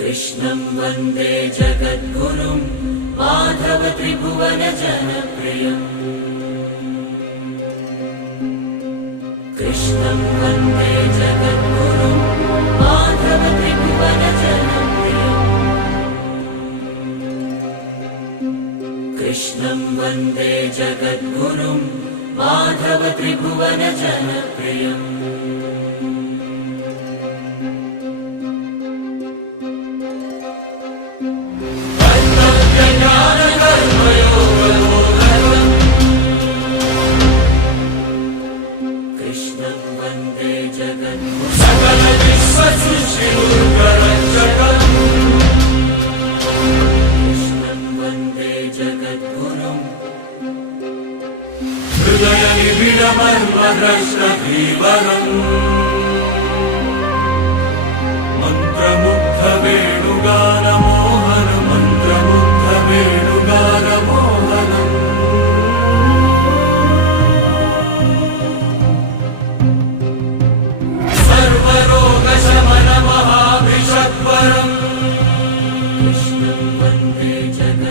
कृष्णं वन्दे जगद्गुरुं माधव त्रिभुवन जनप्रियम् कृष्णं वन्दे जगद्गुरुं माधव त्रिभुवन जनप्रियम् कृष्णं वन्दे जगद्गुरुं माधव त्रिभुवन जनप्रियम् कृष्णं वन्दे जगद्गुरुं सकल विश्वसृष्टिर्गरञ्जकम् कृष्णं वन्दे जगद्गुरुं हृदय निबिडमर्मद्रष्टधीवरम्